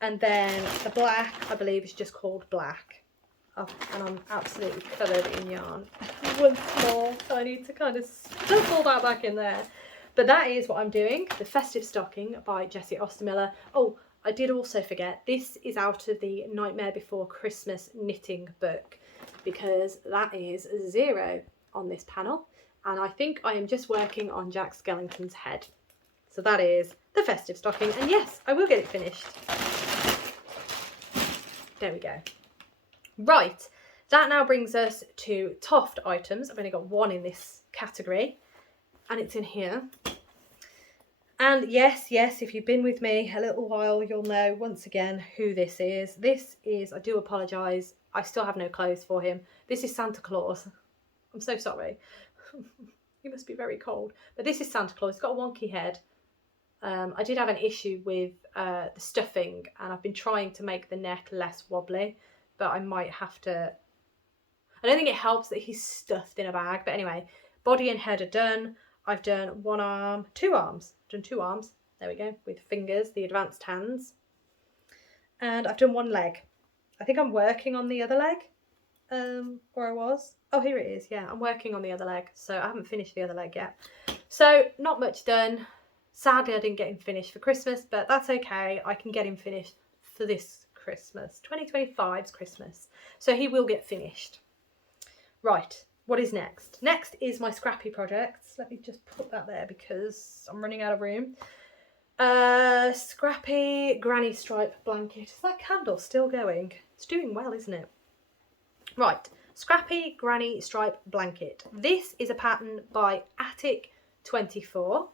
And then the black, I believe, is just called Black. Oh, and I'm absolutely covered in yarn once more. So I need to kind of stuff all that back in there. But that is what I'm doing. The Festive Stocking by Jessie Ostermiller. Oh, I did also forget, this is out of the Nightmare Before Christmas knitting book, because that is 0 on this panel. And I think I am just working on Jack Skellington's head. So that is the Festive Stocking. And yes, I will get it finished. There we go. Right, that now brings us to Toft items. I've only got one in this category. And it's in here. And yes, if you've been with me a little while, you'll know once again who this is. This is, I do apologise, I still have no clothes for him. This is Santa Claus. I'm so sorry. He must be very cold. But this is Santa Claus. He's got a wonky head. I did have an issue with the stuffing, and I've been trying to make the neck less wobbly, but I might have to... I don't think it helps that he's stuffed in a bag. But anyway, body and head are done. I've done one arm, 2 arms. I've done 2 arms. There we go, with fingers, the advanced hands. And I've done 1 leg. I think I'm working on the other leg. Or I was. Oh, here it is. Yeah, I'm working on the other leg. So I haven't finished the other leg yet. So not much done. Sadly, I didn't get him finished for Christmas, but that's okay. I can get him finished for this Christmas. 2025's Christmas. So he will get finished. Right. What is next? Next is my Scrappy projects. Let me just put that there because I'm running out of room. Scrappy Granny Stripe Blanket. Is that candle still going? It's doing well, isn't it? Right, Scrappy Granny Stripe Blanket. This is a pattern by Attic24,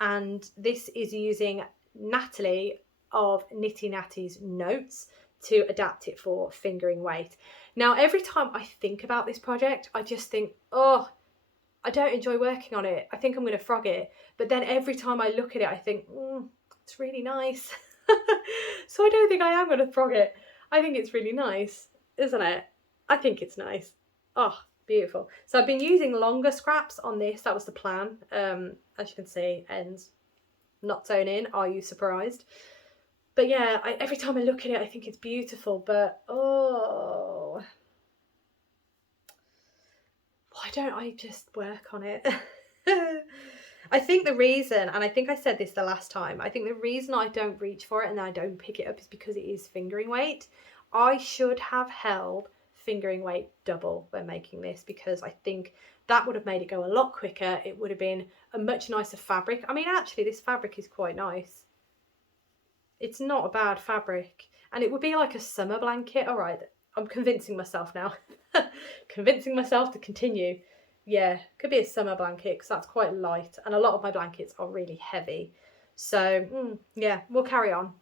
and this is using Natalie of Knitty Natty's notes to adapt it for fingering weight. Now, every time I think about this project, I just think, oh, I don't enjoy working on it. I think I'm going to frog it. But then every time I look at it, I think, it's really nice. So I don't think I am going to frog it. I think it's really nice, isn't it? I think it's nice. Oh, beautiful. So I've been using longer scraps on this. That was the plan. As you can see, ends not sewn in. Are you surprised? But yeah, every time I look at it, I think it's beautiful. But, oh, why don't I just work on it? I think the reason, and I think I said this the last time, I think the reason I don't reach for it and I don't pick it up is because it is fingering weight. I should have held fingering weight double when making this, because I think that would have made it go a lot quicker. It would have been a much nicer fabric. I mean, actually, this fabric is quite nice. It's not a bad fabric, and it would be like a summer blanket. All right, I'm convincing myself now. Convincing myself to continue. Yeah, could be a summer blanket because that's quite light, and a lot of my blankets are really heavy. So yeah, we'll carry on.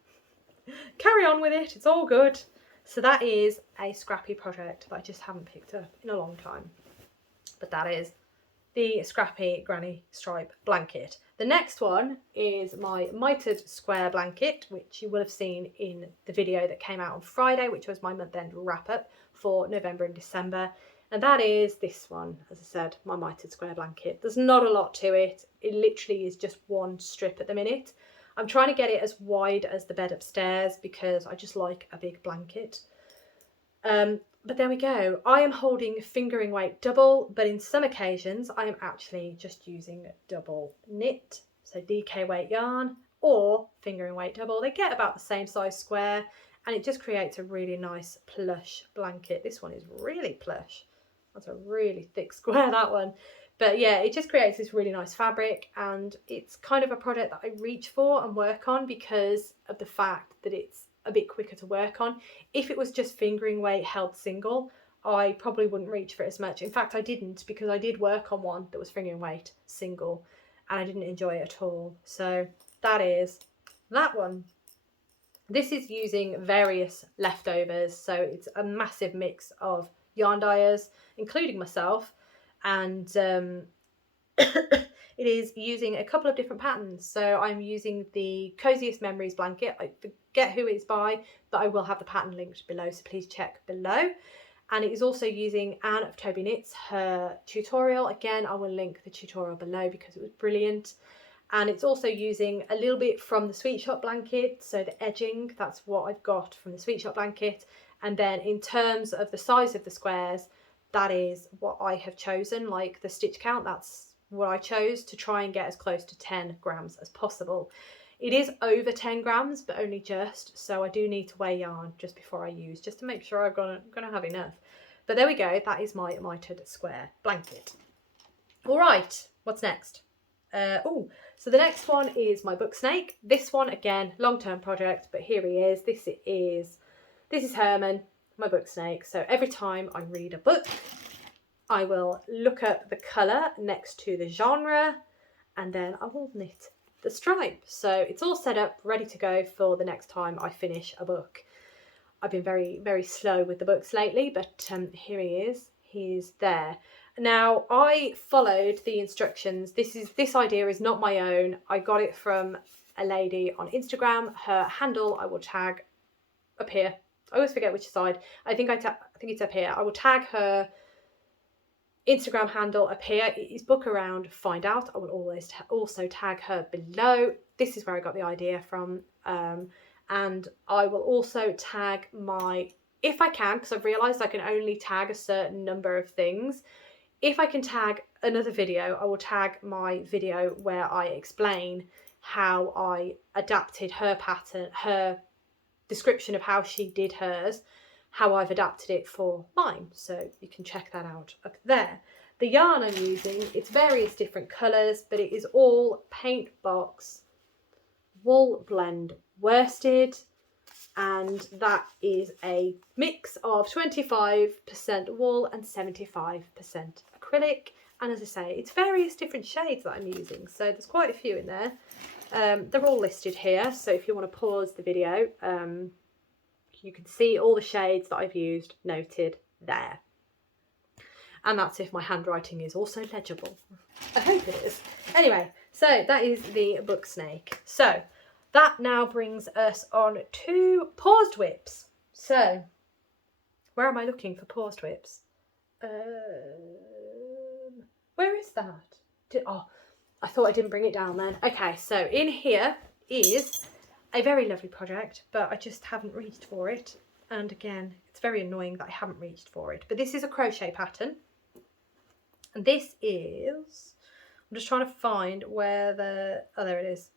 Carry on with it. It's all good. So that is a Scrappy project that I just haven't picked up in a long time. But that is the Scrappy Granny Stripe Blanket. The next one is my mitered square blanket, which you will have seen in the video that came out on Friday, which was my month-end wrap-up for November and December. And that is this one, as I said, my mitered square blanket. There's not a lot to it. It literally is just 1 strip at the minute. I'm trying to get it as wide as the bed upstairs because I just like a big blanket. But there we go. I am holding fingering weight double, but in some occasions I am actually just using double knit. So DK weight yarn or fingering weight double. They get about the same size square and it just creates a really nice plush blanket. This one is really plush. That's a really thick square, that one. But yeah, it just creates this really nice fabric, and it's kind of a project that I reach for and work on because of the fact that it's a bit quicker to work on. If it was just fingering weight held single, I probably wouldn't reach for it as much. In fact, I didn't, because I did work on one that was fingering weight single and I didn't enjoy it at all. So that is that one. This is using various leftovers, so it's a massive mix of yarn dyers, including myself, and it is using a couple of different patterns. So I'm using the Coziest Memories blanket. I forget who it's by, but I will have the pattern linked below, so please check below. And it is also using Anne of Toby Knits, her tutorial. Again, I will link the tutorial below because it was brilliant. And it's also using a little bit from the Sweet Shop blanket, so the edging, that's what I've got from the Sweet Shop blanket. And then in terms of the size of the squares, that is what I have chosen, like the stitch count, that's what I chose to try and get as close to 10 grams as possible. It is over 10 grams, but only just, so I do need to weigh yarn just before I use, just to make sure I'm gonna have enough. But there we go, that is my mitred square blanket. All right, what's next? So the next one is my book snake. This one, again, long-term project, but here he is. This is Herman, my book snake. So every time I read a book, I will look at the colour next to the genre, and then I will knit the stripe. So it's all set up, ready to go for the next time I finish a book. I've been very, very slow with the books lately, but here he is. He's there. Now, I followed the instructions. This idea is not my own. I got it from a lady on Instagram. Her handle I will tag up here. I always forget which side. I think it's up here. I will tag her Instagram handle up here. It is Book Around Find Out. I will always also tag her below. This is where I got the idea from. And I will also tag my, if I can, because I've realised I can only tag a certain number of things. If I can tag another video, I will tag my video where I explain how I adapted her pattern, her description of how she did hers, how I've adapted it for mine. So you can check that out up there. The yarn I'm using, it's various different colours, but it is all Paint Box Wool Blend worsted. And that is a mix of 25% wool and 75% acrylic. And as I say, it's various different shades that I'm using. So there's quite a few in there. They're all listed here. So if you want to pause the video, you can see all the shades that I've used noted there. And that's if my handwriting is also legible. I hope it is. Anyway, so that is the book snake. So that now brings us on to paused WIPs. So, where am I looking for paused WIPs? Where is that? I thought I didn't bring it down then. Okay, so in here is a very lovely project, but I just haven't reached for it. And again, it's very annoying that I haven't reached for it. But this is a crochet pattern. And this is, I'm just trying to find where oh, there it is.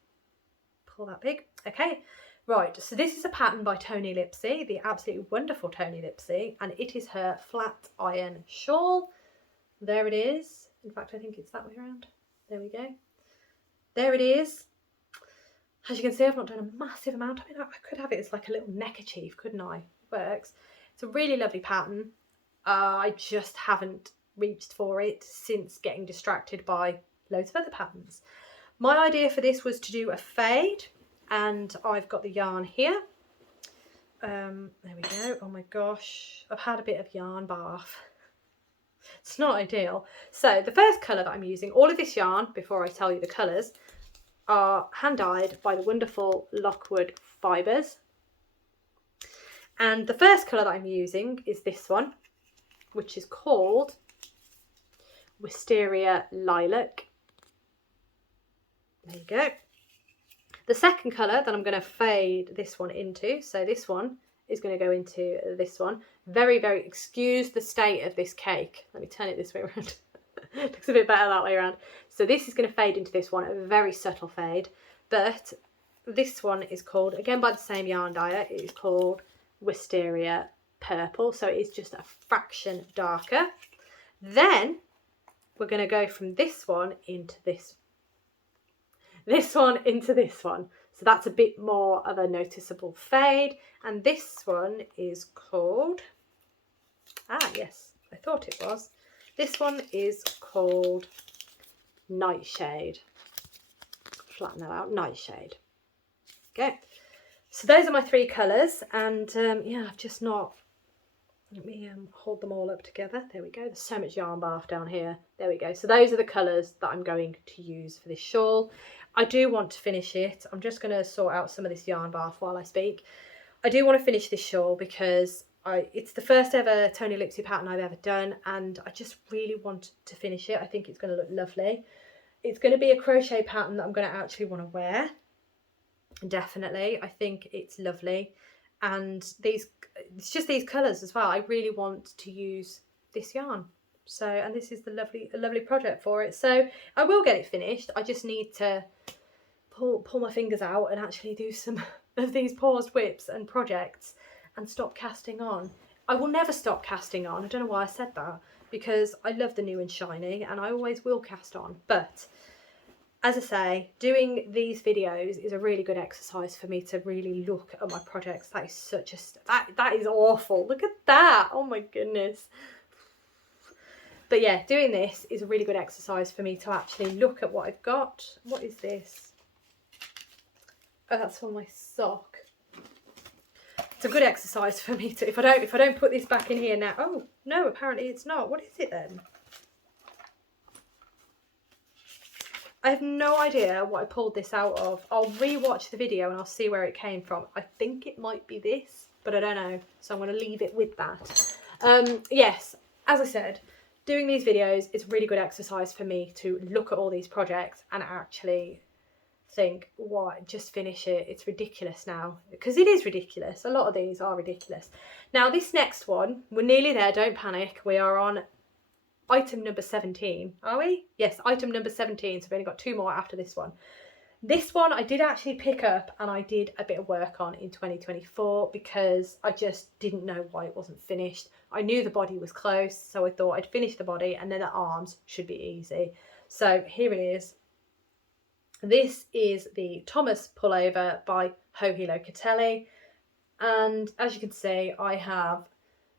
Pull that big. Okay, right, so this is a pattern by Tony Lipsey, the absolutely wonderful Tony Lipsey, and it is her Flatiron Shawl. There it is. In fact, I think it's that way around. There we go. There it is. As you can see, I've not done a massive amount. I mean, I could have it as like a little neckerchief, couldn't I? It works. It's a really lovely pattern. I just haven't reached for it since getting distracted by loads of other patterns. My idea for this was to do a fade, and I've got the yarn here. There we go. Oh my gosh, I've had a bit of yarn bath. It's not ideal. So the first colour that I'm using, all of this yarn, before I tell you the colours, are hand dyed by the wonderful Lockwood Fibres. And the first colour that I'm using is this one, which is called Wisteria Lilac. There you go. The second colour that I'm going to fade this one into, so this one is going to go into this one. Very, very, excuse the state of this cake. Let me turn it this way around. Looks a bit better that way around. So this is going to fade into this one, a very subtle fade. But this one is called, again by the same yarn dyer, it is called Wisteria Purple. So it is just a fraction darker. Then we're going to go from this one into this one into this one. So that's a bit more of a noticeable fade. And this one is called, yes, I thought it was. This one is called Nightshade. Flatten that out, Nightshade. Okay, so those are my 3 colours, and yeah, I've just not, let me hold them all up together. There we go. There's so much yarn bath down here. There we go. So those are the colours that I'm going to use for this shawl. I do want to finish it. I'm just going to sort out some of this yarn bath while I speak. I do want to finish this shawl because it's the first ever Tony Lipsy pattern I've ever done, and I just really want to finish it. I think it's going to look lovely. It's going to be a crochet pattern that I'm going to actually want to wear. Definitely. I think it's lovely. And it's just these colours as well. I really want to use this yarn. So, and this is a lovely project for it. So I will get it finished. I just need to pull my fingers out and actually do some of these paused WIPs and projects and stop casting on. I will never stop casting on. I don't know why I said that, because I love the new and shiny and I always will cast on. But as I say, doing these videos is a really good exercise for me to really look at my projects. That is such a, that is awful. Look at that. Oh my goodness. But yeah, doing this is a really good exercise for me to actually look at what I've got. What is this? Oh, that's for my sock. It's a good exercise for me to, if I don't put this back in here now. Oh no, apparently it's not. What is it then? I have no idea what I pulled this out of. I'll re-watch the video and I'll see where it came from. I think it might be this, but I don't know. So I'm going to leave it with that. Yes, as I said, doing these videos is a really good exercise for me to look at all these projects and actually think, what, just finish it. It's ridiculous now. Because it is ridiculous. A lot of these are ridiculous. Now this next one, we're nearly there. Don't panic. We are on item number 17, are we? Yes, item number 17, so we've only got 2 more after this one. This one I did actually pick up and I did a bit of work on in 2024 because I just didn't know why it wasn't finished. I knew the body was close, so I thought I'd finish the body and then the arms should be easy. So here it is. This is the Tomas Pullover by Joji Locatelli, and as you can see, I have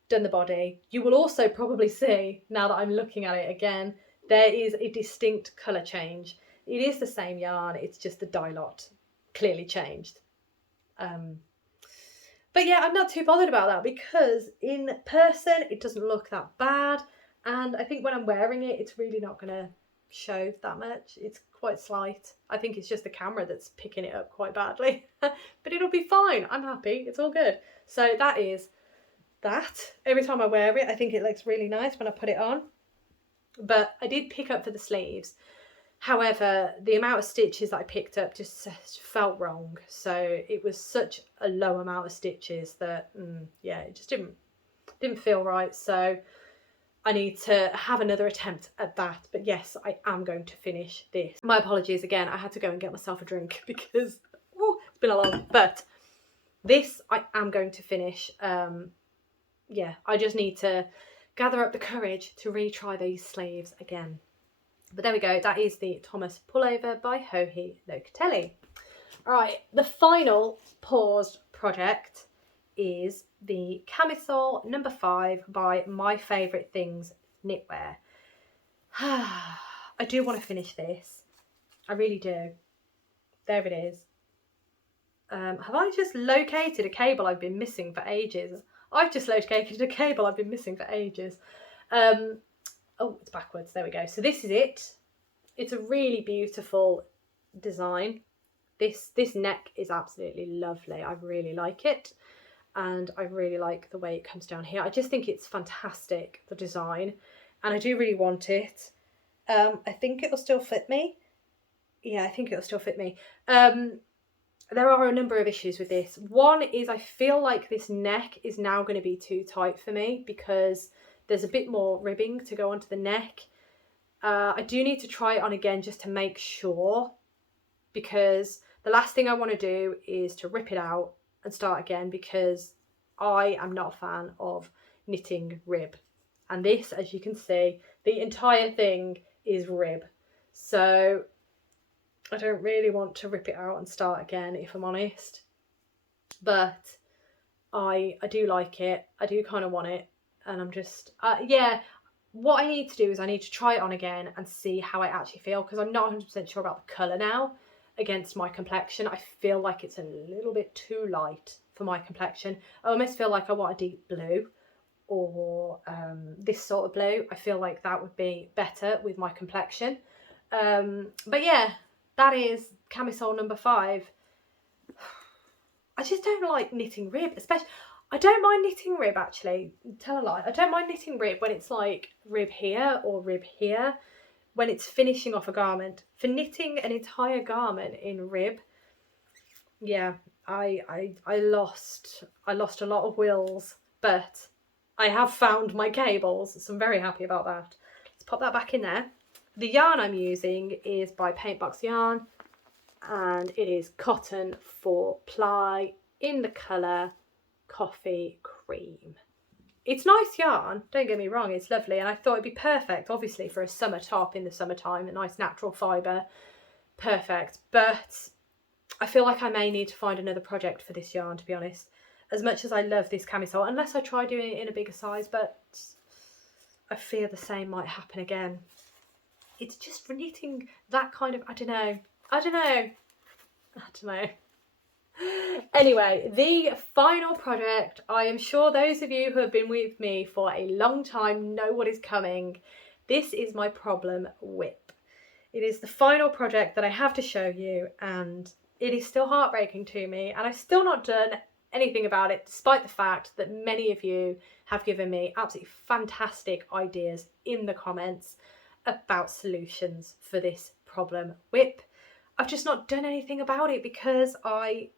done the body. You will also probably see, now that I'm looking at it again, there is a distinct colour change. It is the same yarn, it's just the dye lot clearly changed. But yeah, I'm not too bothered about that because in person it doesn't look that bad, and I think when I'm wearing it, it's really not going to show that much. It's quite slight. I think it's just the camera that's picking it up quite badly. But it'll be fine. I'm happy. It's all good. So that is that. Every time I wear it, I think it looks really nice when I put it on. But I did pick up for the sleeves. However, the amount of stitches that I picked up just felt wrong. So it was such a low amount of stitches that, yeah, it just didn't feel right. So I need to have another attempt at that. But yes, I am going to finish this. My apologies again. I had to go and get myself a drink because it's been a long. But this I am going to finish. Yeah, I just need to gather up the courage to retry these sleeves again. But there we go. That is the Tomas Pullover by Joji Locatelli. All right, the final paused project is the Camisole No. 5 by My Favourite Things Knitwear. I do want to finish this. I really do. There it is. Have I just located a cable I've been missing for ages? I've just located a cable I've been missing for ages. Oh, it's backwards. There we go. So this is it. It's a really beautiful design. This neck is absolutely lovely. I really like it. And I really like the way it comes down here. I just think it's fantastic, the design. And I do really want it. I think it'll still fit me. Yeah, I think it'll still fit me. there are a number of issues with this. One is I feel like this neck is now going to be too tight for me because there's a bit more ribbing to go onto the neck. I do need to try it on again just to make sure, because the last thing I want to do is to rip it out and start again, because I am not a fan of knitting rib. And this, as you can see, the entire thing is rib. So I don't really want to rip it out and start again, if I'm honest. But I do like it. I do kind of want it. And I'm just, yeah, what I need to do is I need to try it on again and see how I actually feel, because I'm not 100% sure about the colour now against my complexion. I feel like it's a little bit too light for my complexion. I almost feel like I want a deep blue, or this sort of blue. I feel like that would be better with my complexion. But yeah, that is Camisole number 5. I just don't like knitting rib, especially. I don't mind knitting rib, actually. Tell a lie. I don't mind knitting rib when it's like rib here or rib here, when it's finishing off a garment. For knitting an entire garment in rib, yeah, I lost a lot of wills, but I have found my cables, so I'm very happy about that. Let's pop that back in there. The yarn I'm using is by Paintbox Yarn, and it is cotton 4-ply in the colour Coffee Cream. It's nice yarn, don't get me wrong, it's lovely, and I thought it'd be perfect, obviously, for a summer top in the summertime, a nice natural fibre, perfect. But I feel like I may need to find another project for this yarn, to be honest. As much as I love this camisole, unless I try doing it in a bigger size, but I fear the same might happen again. It's just for knitting that kind of, I don't know. Anyway, the final project, I am sure those of you who have been with me for a long time know what is coming. This is my problem WIP. It is the final project that I have to show you, and it is still heartbreaking to me, and I've still not done anything about it, despite the fact that many of you have given me absolutely fantastic ideas in the comments about solutions for this problem WIP. I've just not done anything about it because I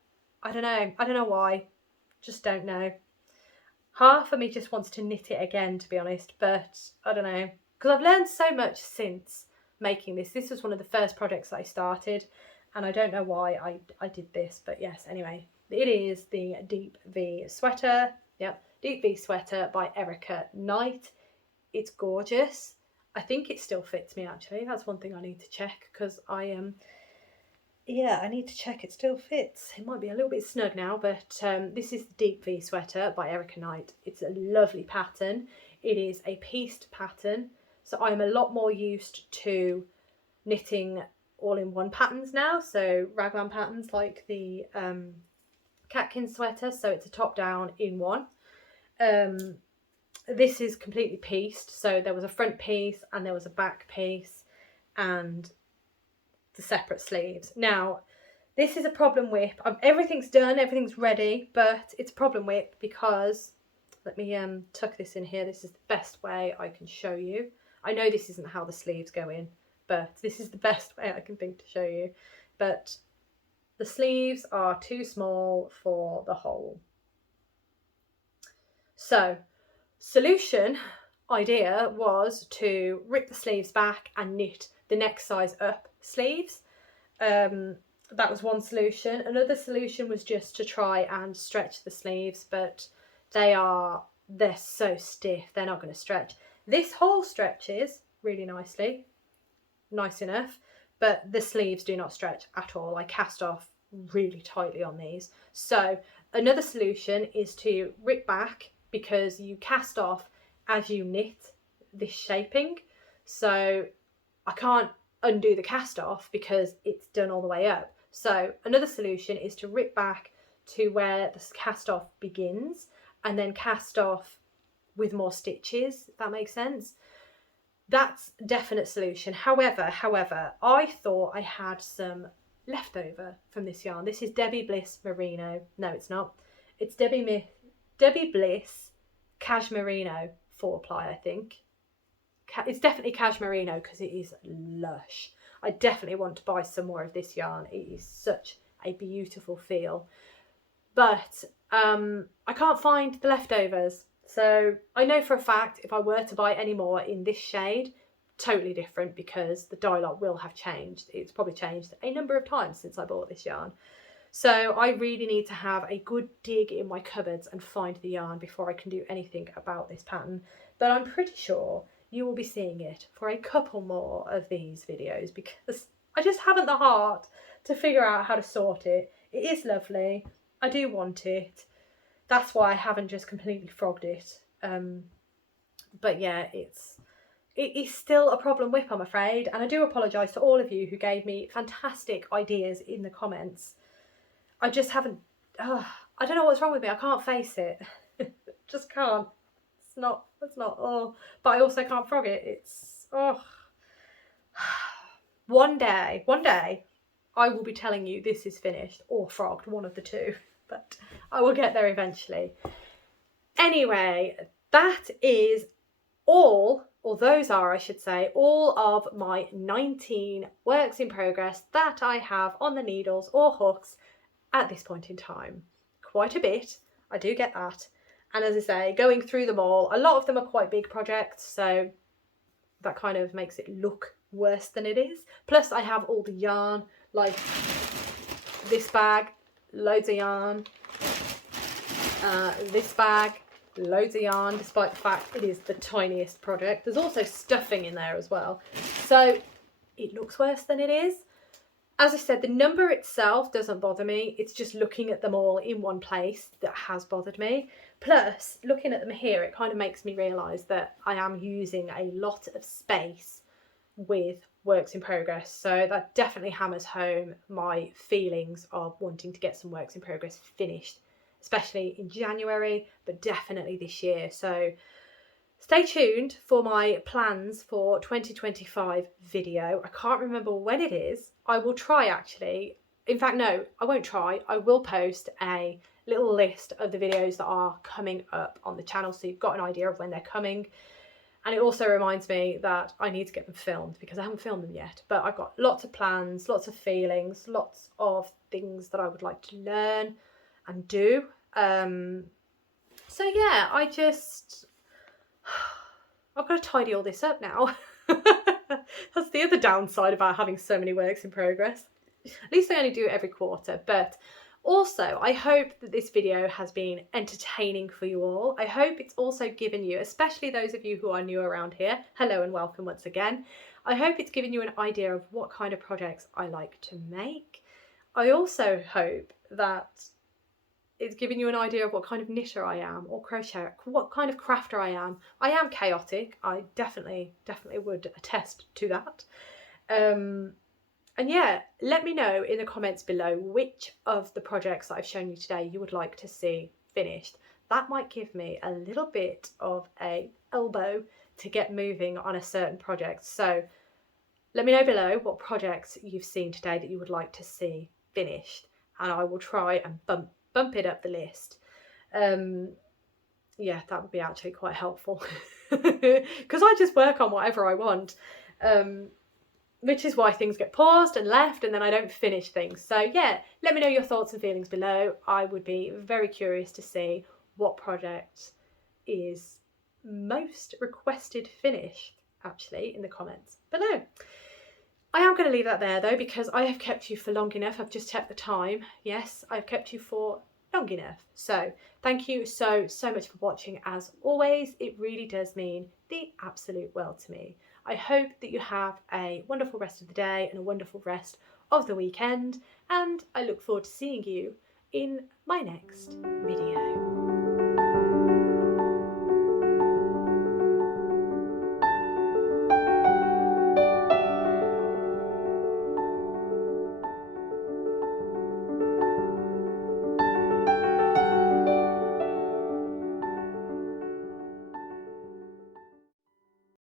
don't know why, just don't know. Half of me just wants to knit it again, to be honest, but I don't know, because I've learned so much since making this. This was one of the first projects that I started, and I don't know why I did this, but yes, anyway, it is the Deep V Sweater. Yep, Deep V Sweater by Erica Knight. It's gorgeous. I think it still fits me, actually. That's one thing I need to check, because yeah, I need to check it still fits. It might be a little bit snug now, but this is the Deep V Sweater by Erica Knight. It's a lovely pattern. It is a pieced pattern, so I'm a lot more used to knitting all-in-one patterns now, so raglan patterns like the Catkins Sweater, so it's a top-down in one. This is completely pieced, so there was a front piece and there was a back piece and the separate sleeves. Now, this is a problem WIP. Everything's done, everything's ready, but it's a problem WIP because, let me tuck this in here. This is the best way I can show you. I know this isn't how the sleeves go in, but this is the best way I can think to show you. But the sleeves are too small for the hole. So, solution idea was to rip the sleeves back and knit the next size up sleeves. That was one solution. Another solution was just to try and stretch the sleeves, but they're so stiff, they're not going to stretch. This hole stretches really nicely, nice enough, but the sleeves do not stretch at all. I cast off really tightly on these. So another solution is to rip back, because you cast off as you knit this shaping, so I can't undo the cast off because it's done all the way up. So another solution is to rip back to where the cast off begins and then cast off with more stitches, if that makes sense. That's a definite solution. However, I thought I had some leftover from this yarn. This is Debbie Bliss Merino. No, it's not. It's Debbie Bliss Cashmerino 4-ply, I think. It's definitely Cashmerino because it is lush. I definitely want to buy some more of this yarn. It is such a beautiful feel. But I can't find the leftovers. So I know for a fact if I were to buy any more in this shade, totally different, because the dye lot will have changed. It's probably changed a number of times since I bought this yarn. So I really need to have a good dig in my cupboards and find the yarn before I can do anything about this pattern. But I'm pretty sure you will be seeing it for a couple more of these videos, because I just haven't the heart to figure out how to sort it. It is lovely. I do want it. That's why I haven't just completely frogged it. But yeah, it is still a problem WIP, I'm afraid. And I do apologise to all of you who gave me fantastic ideas in the comments. I just haven't, I don't know what's wrong with me. I can't face it. Just can't. It's not, oh, but I also can't frog it. It's, oh. One day, I will be telling you this is finished or frogged, one of the two, but I will get there eventually. Anyway, that is all, or those are, I should say, all of my 19 works in progress that I have on the needles or hooks at this point in time. Quite a bit, I do get that. And as I say, going through them all, a lot of them are quite big projects, so that kind of makes it look worse than it is. Plus I have all the yarn, like this bag, loads of yarn, this bag, loads of yarn, despite the fact it is the tiniest project. There's also stuffing in there as well, so it looks worse than it is. As I said, the number itself doesn't bother me. It's just looking at them all in one place that has bothered me. Plus, looking at them here, it kind of makes me realise that I am using a lot of space with works in progress. So that definitely hammers home my feelings of wanting to get some works in progress finished, especially in January, but definitely this year. So stay tuned for my plans for 2025 video. I can't remember when it is. I will try actually. In fact, no, I won't try. I will post a little list of the videos that are coming up on the channel, so you've got an idea of when they're coming. And it also reminds me that I need to get them filmed, because I haven't filmed them yet. But I've got lots of plans, lots of feelings, lots of things that I would like to learn and do. So yeah, I've got to tidy all this up now. That's the other downside about having so many works in progress. At least I only do it every quarter. But also, I hope that this video has been entertaining for you all. I hope it's also given you, especially those of you who are new around here, hello and welcome once again. I hope it's given you an idea of what kind of projects I like to make. I also hope that it's given you an idea of what kind of knitter I am, or crocheter, what kind of crafter I am. I am chaotic. I definitely would attest to that. And yeah, let me know in the comments below which of the projects that I've shown you today you would like to see finished. That might give me a little bit of an elbow to get moving on a certain project. So let me know below what projects you've seen today that you would like to see finished, and I will try and bump it up the list. Yeah, that would be actually quite helpful, because I just work on whatever I want, which is why things get paused and left, and then I don't finish things. So yeah, let me know your thoughts and feelings below. I would be very curious to see what project is most requested finished, actually, in the comments below. I am going to leave that there though, because I have kept you for long enough. I've just checked the time. Yes, I've kept you for long enough. So thank you so much for watching. As always, it really does mean the absolute world to me. I hope that you have a wonderful rest of the day and a wonderful rest of the weekend, and I look forward to seeing you in my next video.